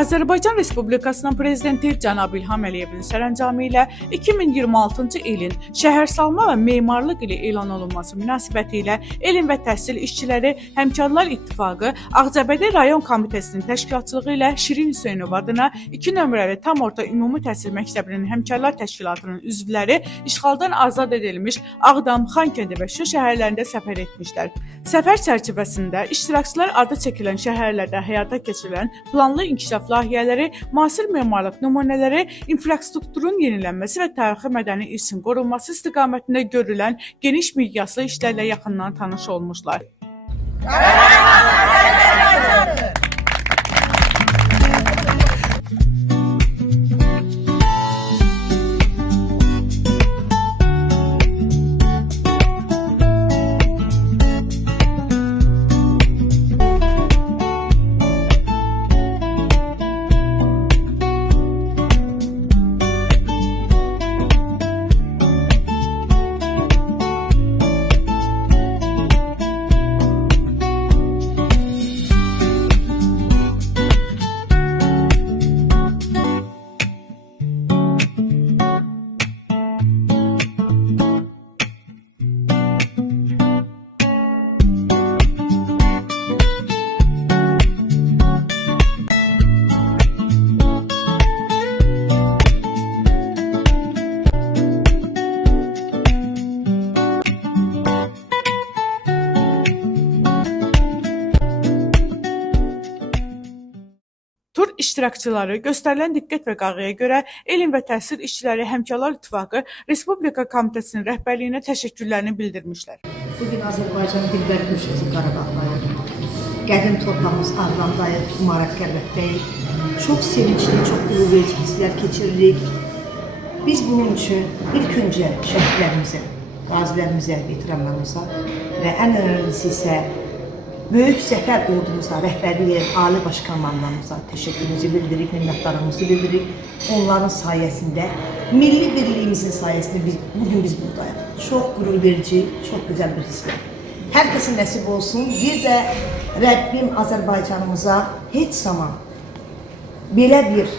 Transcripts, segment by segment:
Azərbaycan Respublikasının Prezidenti Cənab İlham Əliyevin sərəncamı ilə 2026-cı ilin şəhərsalma və memarlıq ili elan olunması münasibətilə Elm və Təhsil İşçiləri Həmkarlar İttifaqı Ağcabədi Rayon Komitəsinin təşkilatçılığı ilə Şirin Hüseynov adına 2 nömrəli tam orta ümumi təhsil məktəbinin Həmkarlar Təşkilatının üzvləri işğaldan azad edilmiş Ağdam, Xankəndi və Şuşa şəhərlərində səfər etmişlər. Səfər çərçivəsində iştirakçılar adı çəkilən şəhərlərdə həyata keçirilən planlı inkişaf layihələri, müasir memarlıq nümunələri, infrastrukturun yenilənməsi və tarixi mədəni irsin qorunması istiqamətində görülən geniş miqyaslı işlərlə yaxından tanış olmuşlar. Tur iştirakçıları göstərilən diqqət və qayğıya görə Elm və Təhsil İşçiləri Həmkarlar İttifaqı Respublika Komitəsinin rəhbərliyinə təşəkkürlərini bildirmişlər. Bugün Azərbaycan dilbər köşəsi Qarabağdayıq. Qədim torpağımız Ağdamdayıq, İmarət Qərbətdəyik. Çox sevincli, çox qürurverici hisslər keçiririk. Biz bunun üçün ilk öncə şəhidlərimizə, qazilərimizə, veteranlarımıza və ən önəmlisi isə Böyük Zəfər ordumuza, rəhbərliyə, Ali Baş Komandanımıza təşəkkürümüzü bildiririk, minnətdarlığımızı bildiririk. Onların sayəsində, milli birliyimizin sayəsində bugün biz buradayıq. Çox qürur verici, çox gözəl bir hisslər. Hər kəsin nəsib olsun. Bir də Rəbbim Azərbaycanımıza heç zaman belə bir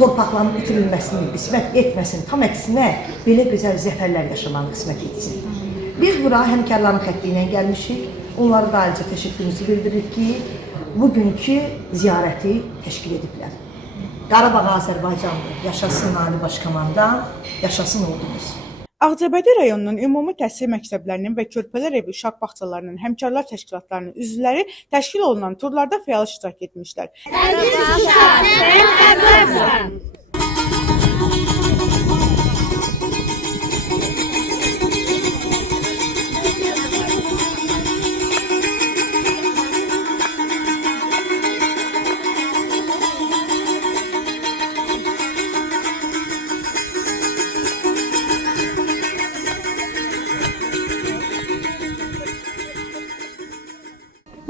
torpaqların itirilməsini qismət etməsin. Tam əksinə belə gözəl zəfərlər yaşamanı qismət etsin. Biz bura həmkarların xətti ilə gəlmişik. Onlara da ayrıca təşəkkürümüzü bildiririk ki, bugünkü ziyarəti təşkil ediblər. Qarabağ Azərbaycandır, yaşasın Ali Baş Komandan, yaşasın ordumuz. Ağcabədi rayonunun ümumi təhsil məktəblərinin və körpələr evi uşaq bağçalarının həmkarlar təşkilatlarının üzvləri təşkil olunan turlarda fəal iştirak etmişlər. Əziz uşaq, sən əzəlsən.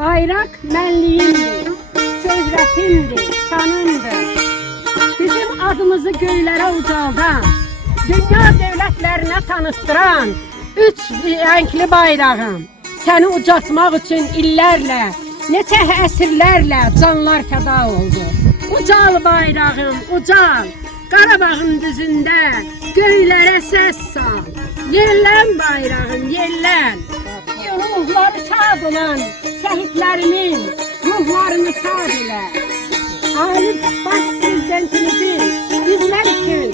Bayraq mənliyimdir, şöhrətimdir, şanımdır. Bizim adımızı göylərə ucaldan, dünya dövlətlərinə tanışdıran 3 rəngli bayrağım. Səni ucaltmaq üçün illərlə, neçə əsrlərlə canlar fəda oldu. Ucal bayrağım, ucal, Qarabağın düzündə göylərə səs sal. Yellən bayrağım, yellən. Ruhları şad olan şəhidlərimin ruhlarını şad elə. Ali Baş Prezidentimizin bizlər üçün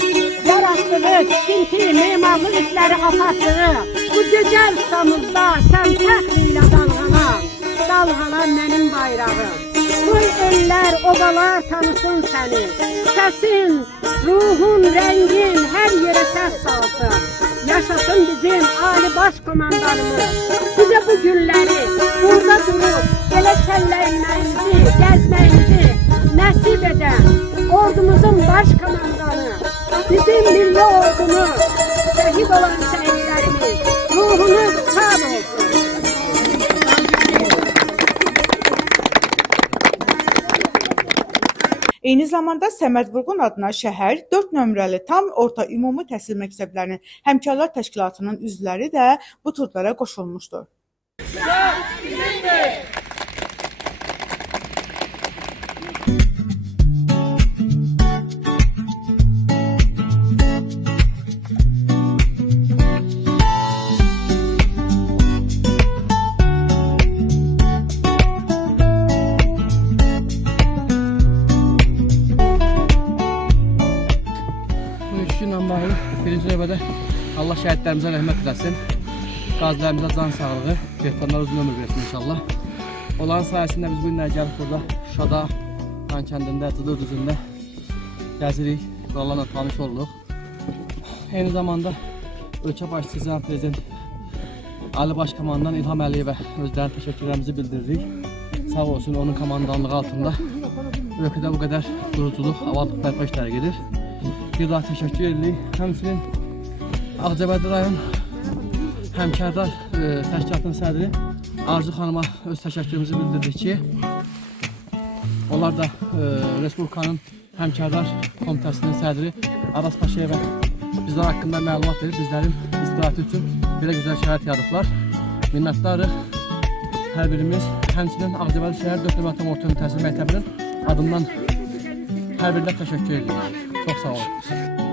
yaratdığı, tikinti, memarlıq işləri apardığı bu gözəl ustamızda sən fəxr ilə dalğalan, dalğalan mənim bayrağım. Qoy ellər, obalar tanısın səni, səsin, ruhun, rəngin hər yerə səs salsın. Yaşasın bizim Ali Baş Komandanımız. Bizə bu günləri burada durub, belə çəllənməyimizi, gəzməyimizi nəsib edən ordumuzun baş komandanı, bizim milli ordumuz, şəhid olan şəhidlərimiz, ruhunuz şad olsun. Eyni zamanda Səməd Vurğun adına şəhər 4 nömrəli tam orta ümumi təhsil məktəblərinin Həmkarlar Təşkilatının üzvləri də bu turlara qoşulmuşdur. şəhidlərimizə rəhmət eləsin. Qazilərimizə can sağlığı, veteranlara uzun ömür versin inşallah. Onların sayəsində biz bu günlər gəlib burada Şuşada, Xan kəndində, Cıdır düzündə gəzirik, buralarla tanış oluruq. Eyni zamanda ölkə başçısı Cənab Prezident Ali Başkomandan İlham Əliyevə özlərinin təşəkkürlərimizi bildiririk. Sağ olsun, onun komandanlığı altında ölkədə bu qədər quruculuq, avadlıq bərpa işləri gedir. Bir daha təşəkkür edirik. Həmçinin Ağcabədi rayon Həmkərdar təşkilatının sədri Arzu xanıma öz təşəkkürümüzü bildirdik ki, onlar da Respublikanın Həmkərdar Komitəsinin sədri Aras Paşayevə bizlər haqqında məlumat verib, bizlərin istirahəti üçün belə gözəl şəhər yaradıblar. Minnətdarıq hər birimiz. Həmçinin Ağcabədi şəhər 4 nömrə orta təhsil məktəbinin adından hər birinə təşəkkür edirik. Çox sağ olun.